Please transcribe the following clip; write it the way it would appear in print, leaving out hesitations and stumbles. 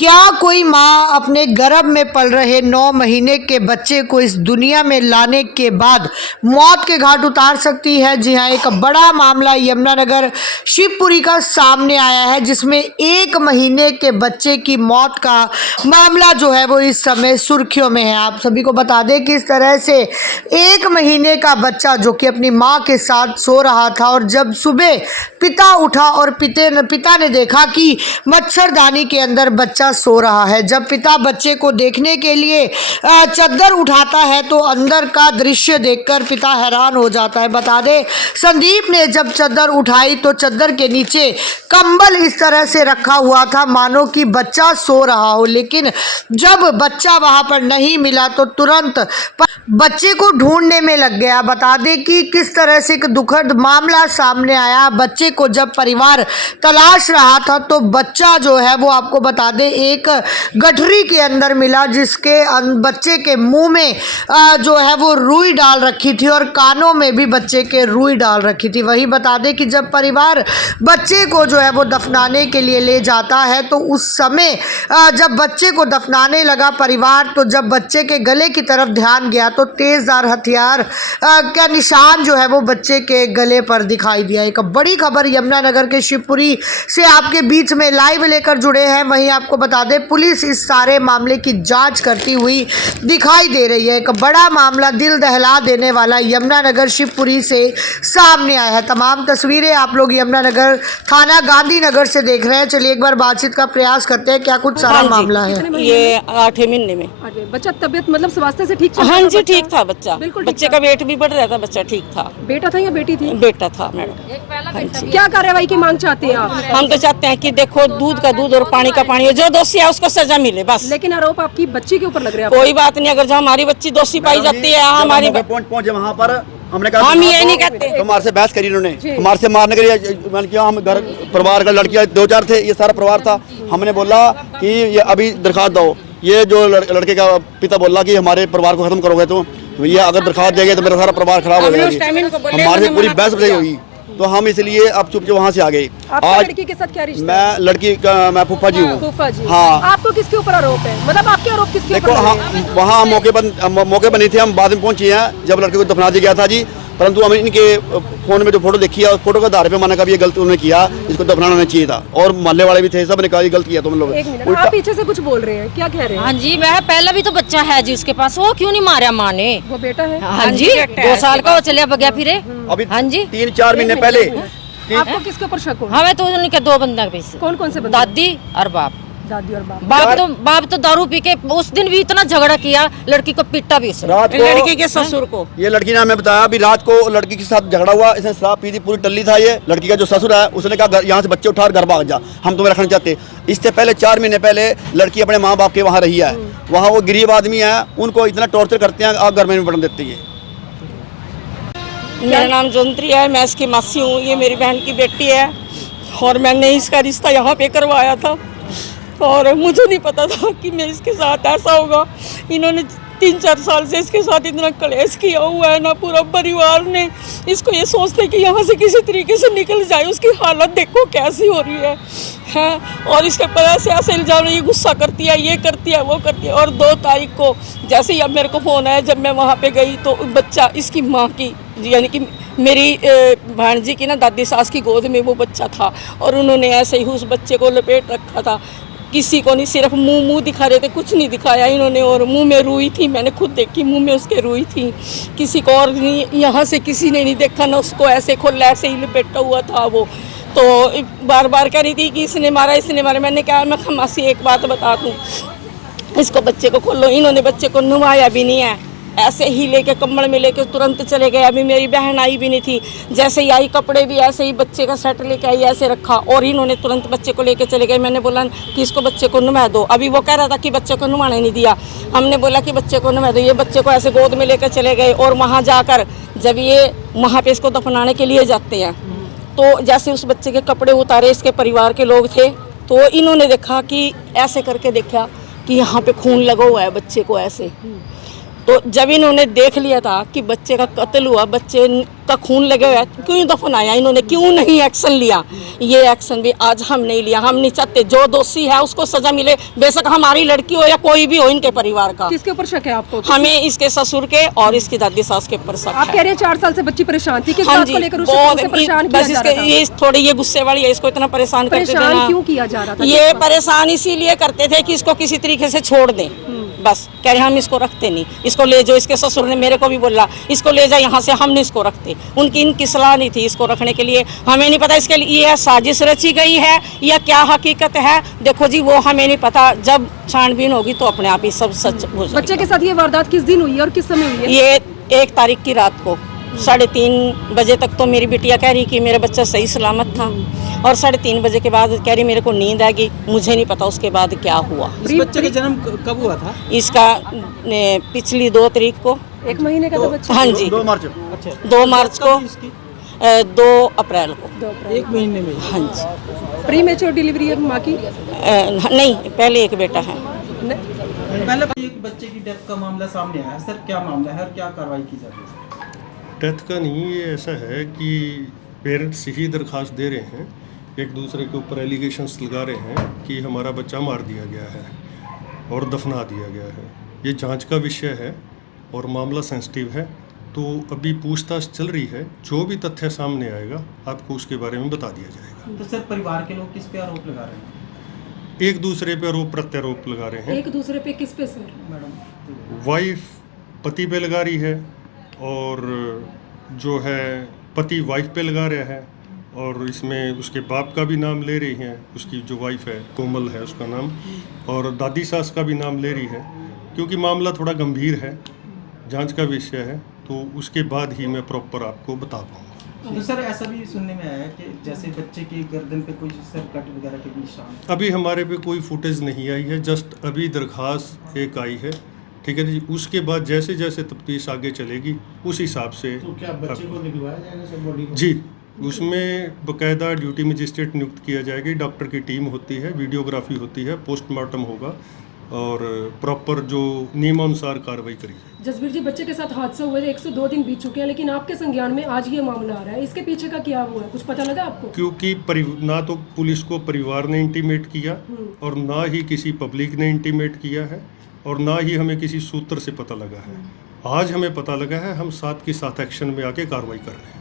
क्या कोई माँ अपने गर्भ में पल रहे 9 महीने के बच्चे को इस दुनिया में लाने के बाद मौत के घाट उतार सकती है? जी हाँ, एक बड़ा मामला यमुनानगर शिवपुरी का सामने आया है, जिसमें 1 महीने के बच्चे की मौत का मामला जो है वो इस समय सुर्खियों में है। आप सभी को बता दें कि इस तरह से 1 महीने का बच्चा जो कि अपनी माँ के साथ सो रहा था, और जब सुबह पिता उठा और पिता ने देखा कि मच्छरदानी के अंदर बच्चा सो रहा है। जब पिता बच्चे को देखने के लिए चद्दर उठाता है तो अंदर का दृश्य देखकर पिता हैरान हो जाता है। बता दें, संदीप ने जब चद्दर उठाई तो चद्दर के नीचे कंबल इस तरह से रखा हुआ था मानो कि बच्चा सो रहा हो, लेकिन जब बच्चा वहां पर नहीं मिला तो तुरंत बच्चे को ढूंढने में लग गया। बता दें कि किस तरह से एक दुखद मामला सामने आया। बच्चे को जब परिवार तलाश रहा था तो बच्चा जो है वो आपको बता दें एक गठरी के अंदर मिला, जिसके बच्चे के मुंह में जो है वो रुई डाल रखी थी और कानों में भी बच्चे के रुई डाल रखी थी। वही बता दें कि जब परिवार बच्चे को जो है वो दफनाने के लिए ले जाता है तो उस समय जब बच्चे को दफनाने लगा परिवार, तो जब बच्चे के गले की तरफ ध्यान गया तो तेजधार हथियार का निशान जो है वो बच्चे के गले पर दिखाई दिया। एक बड़ी खबर यमुनानगर के शिवपुरी से आपके बीच में लाइव लेकर जुड़े हैं। वहीं आपको बता दें, पुलिस इस सारे मामले की जांच करती हुई दिखाई दे रही है। एक बड़ा मामला दिल दहला देने वाला यमुनानगर शिवपुरी से सामने आया है। तमाम तस्वीरें आप लोग यमुनानगर थाना गांधीनगर से देख रहे हैं। चलिए एक बार बातचीत का प्रयास करते हैं, क्या कुछ सारा मामला है। ये 8 महीने में बच्चा तबियत मतलब स्वास्थ्य से ठीक? हाँ जी, ठीक था बच्चा। बिल्कुल बच्चे का वेट भी बढ़ रहा था, बच्चा ठीक था। बेटा था या बेटी थी? बेटा था मैडम। क्या कार्रवाई की मांग चाहते हैं आप? हम तो चाहते हैं कि देखो, दूध का दूध और पानी का पानी, जो दोषी है उसको सजा मिले बस। लेकिन आरोप आपकी बच्ची के ऊपर लग रहा है। कोई बात नहीं, अगर जो हमारी बच्ची दोषी पाई जाती है, हमारी पहुंचे वहाँ पर हमने कहा हम ये नहीं कहते। हमारे से बहस करी उन्होंने, हमारे से मारने के लिए मैंने किया। हम घर परिवार का लड़कियां 2-4 थे, ये सारा परिवार था। हमने बोला कि ये अभी दरखास्त दो। ये जो लड़के का पिता बोला कि हमारे परिवार को खत्म करोगे तो ये अगर दरखास्त देंगे तो मेरा सारा परिवार खराब हो जाएगी। हमारे से पूरी बहस बजाई होगी, तो हम इसलिए अब चुपचाप वहाँ से आ गए। आज लड़की के साथ क्या रिश्ता? मैं लड़की का मैं फूफा जी हूँ। फूफा जी। हाँ। आपको किसके ऊपर आरोप है? मतलब आपके आरोप किसके ऊपर? देखो, वहाँ मौके पर नहीं थे, हम बाद में पहुंचे हैं जब लड़के को दफना दिया गया था जी। परंतु हमने इनके फोन में जो फोटो देखी है, फोटो के आधार पे मैंने कहा ये गलत उन्होंने किया, इसको दफनाना नहीं चाहिए था। और मोहल्ले वाले भी थे, सब ने कहा ये गलत किया तुम लोग। आप पीछे से कुछ बोल रहे हैं, क्या कह रहे हैं? हाँ जी, वह पहला भी तो बच्चा है जी उसके पास, वो क्यों नहीं मारा माँ ने? वो बेटा है? हाँ जी, 2 साल का वो चलिया बगया फिरे। अभी हाँ जी, 3-4 महीने पहले। आपको किसके ऊपर शक हो? हमें तो उनके 2 बंदा के पीछे। कौन कौन से बंदे? दादी और बाप। दादी और बाप। बाप तो दारू पी के उस दिन भी इतना झगड़ा किया, लड़की को पीटा भी उसने। रात को लड़की के ससुर को, ये लड़की ने हमें बताया अभी रात को लड़की के साथ झगड़ा हुआ, इसने शराब पी थी, पूरी टल्ली था। ये लड़की का जो ससुर है उसने कहा यहाँ से बच्चे उठा घर भाग जा, हम तुम्हें रखना चाहते। इससे पहले 4 महीने पहले लड़की अपने माँ बाप के वहाँ रही है। वहाँ वो गरीब आदमी है, उनको इतना टॉर्चर करते हैं, आप घर में पढ़ने देते हैं। मेरा नाम जंत्री है, मैं इसकी मासी हूँ। ये मेरी बहन की बेटी है और मैंने इसका रिश्ता यहाँ पे करवाया था और मुझे नहीं पता था कि मैं इसके साथ ऐसा होगा। इन्होंने 3-4 साल से इसके साथ इतना कलेश किया हुआ है ना, पूरा परिवार ने इसको ये सोचते कि यहाँ से किसी तरीके से निकल जाए। उसकी हालत देखो कैसी हो रही है। और इसके पर ऐसे इल्जाम, ये गुस्सा करती है, ये करती है, वो करती है। और 2 तारीख को जैसे ही अब मेरे को फ़ोन आया, जब मैं वहाँ पे गई तो बच्चा इसकी माँ की, यानी कि मेरी भांजी की ना दादी सास की गोद में वो बच्चा था और उन्होंने ऐसे ही उस बच्चे को लपेट रखा था। किसी को नहीं, सिर्फ मुंह दिखा रहे थे, कुछ नहीं दिखाया इन्होंने। और मुंह में रुई थी, मैंने खुद देखी, मुंह में उसके रुई थी। किसी को और नहीं, यहाँ से किसी ने नहीं देखा ना, उसको ऐसे खोला, ऐसे ही लपेटा हुआ था वो। तो बार बार कह रही थी कि इसने मारा, इसने मारा। मैंने कहा मैं खमासी एक बात बता दूँ, इसको बच्चे को खोलो। इन्होंने बच्चे को नुमाया भी नहीं है, ऐसे ही लेके कम्बल में लेके तुरंत चले गए। अभी मेरी बहन आई भी नहीं थी, जैसे ही आई कपड़े भी ऐसे ही बच्चे का सेट लेके आई, ऐसे रखा और इन्होंने तुरंत बच्चे को लेके चले गए। मैंने बोला कि इसको बच्चे को नुमा दो। अभी वो कह रहा था कि बच्चे को नुमाने नहीं दिया। हमने बोला कि बच्चे को नुमा दो। ये बच्चे को ऐसे गोद में लेकर चले गए और वहाँ जाकर जब ये वहाँ पे इसको दफनाने के लिए जाते हैं तो जैसे उस बच्चे के कपड़े उतारे, इसके परिवार के लोग थे, तो इन्होंने देखा कि ऐसे करके देखा कि यहाँ पे खून लगा हुआ है बच्चे को ऐसे। तो जब इन्होंने देख लिया था कि बच्चे का कत्ल हुआ, बच्चे का खून लगे हुआ है, क्यों दफनाया इन्होंने, क्यों नहीं एक्शन लिया? ये एक्शन भी आज हम नहीं लिया। हम नहीं चाहते जो दोषी है उसको सजा मिले, बेशक हमारी लड़की हो या कोई भी हो इनके परिवार का। किसके ऊपर शक है आपको? हमें इसके ससुर के और इसकी दादी सास के ऊपर शक आप है। कह रहे हैं 4 साल से बच्ची परेशान थी, किस हाँ बात जी, को लेकर बहुत उसे परेशान किया बस जा रहा इसके था? ये थोड़ी ये गुस्से वाली है, इसको इतना परेशान करते थे परेशान ना। क्यों किया जा रहा था? ये परेशान इसीलिए करते थे कि इसको किसी तरीके से छोड़ दें, बस कह रहे हम इसको रखते नहीं, इसको ले जाओ। इसके ससुर ने मेरे को भी बोला इसको ले जाओ यहाँ से, हम नहीं इसको रखते। इनकी सलाह नहीं थी इसको रखने के लिए। हमें नहीं पता इसके लिए ये साजिश रची गई है या क्या हकीकत है, देखो जी वो हमें नहीं पता। जब छानबीन होगी तो अपने आप ही सब सच हो जाएगा। बच्चे के साथ ये वारदात किस दिन हुई है और किस समय हुई है? ये 1 तारीख की रात को 3:30 बजे तक तो मेरी बिटिया कह रही कि मेरा बच्चा सही सलामत था, और 3:30 बजे के बाद कह रही मेरे को नींद आ गई। मुझे नहीं पता उसके बाद क्या हुआ। इस बच्चे का जन्म कब हुआ था? इसका पिछली 2 तारीख को, 1 महीने का था बच्चा? हाँ जी 2 मार्च। अच्छा, 2 मार्च को, इसकी 2 अप्रैल को। 2 अप्रैल। 1 महीने में। हाँ जी। प्री मैच्योर डिलीवरी है माँ की? नहीं, पहले एक बेटा है। पहले एक बच्चे की डेथ का मामला सामने आया सर, क्या मामला है और क्या कार्रवाई की जा रही है? डेथ का नहीं, ये ऐसा है कि पेरेंट्स ही दरख्वास्त दे रहे हैं, एक दूसरे के ऊपर एलिगेशंस लगा रहे हैं कि हमारा बच्चा मार दिया गया है और दफना दिया गया है। ये जांच का विषय है और मामला सेंसिटिव है, तो अभी पूछताछ चल रही है। जो भी तथ्य सामने आएगा आपको उसके बारे में बता दिया जाएगा। तो सर परिवार के लोग किस पे आरोप लगा रहे हैं? एक दूसरे पे आरोप प्रत्यारोप लगा रहे हैं। एक दूसरे पे किस पे सर? मैडम वाइफ पति पे लगा रही है और जो है पति वाइफ पे लगा रहा है, और इसमें उसके बाप का भी नाम ले रही हैं, उसकी जो वाइफ है कोमल है उसका नाम, और दादी सास का भी नाम ले रही है। क्योंकि मामला थोड़ा गंभीर है, जांच का विषय है, तो उसके बाद ही मैं प्रॉपर आपको बता पाऊँगा। तो सर ऐसा भी सुनने में आया है कि जैसे बच्चे की गर्दन पे कोई सर कट वगैरह के निशान। अभी हमारे पे कोई फुटेज नहीं आई है, जस्ट अभी दरख्वास्त एक आई है, ठीक है जी। उसके बाद जैसे जैसे तफ्तीश आगे चलेगी उस हिसाब से तो क्या बच्चे को निकलवाया जाएगा सर बॉडी को? जी, उसमें बकायदा ड्यूटी मजिस्ट्रेट नियुक्त किया जाएगी, डॉक्टर की टीम होती है, वीडियोग्राफी होती है, पोस्टमार्टम होगा और प्रॉपर जो नियमानुसार कार्रवाई करी जाएगी। जसबीर जी, बच्चे के साथ हादसा हुआ है, 102 दिन बीत चुके हैं, लेकिन आपके संज्ञान में आज ये मामला आ रहा है, इसके पीछे का क्या हुआ है, कुछ पता लगा आपको? क्योंकि ना तो पुलिस को परिवार ने इंटीमेट किया और ना ही किसी पब्लिक ने इंटीमेट किया है, और ना ही हमें किसी सूत्र से पता लगा है। आज हमें पता लगा है, हम साथ के साथ एक्शन में आके कार्रवाई कर रहे हैं।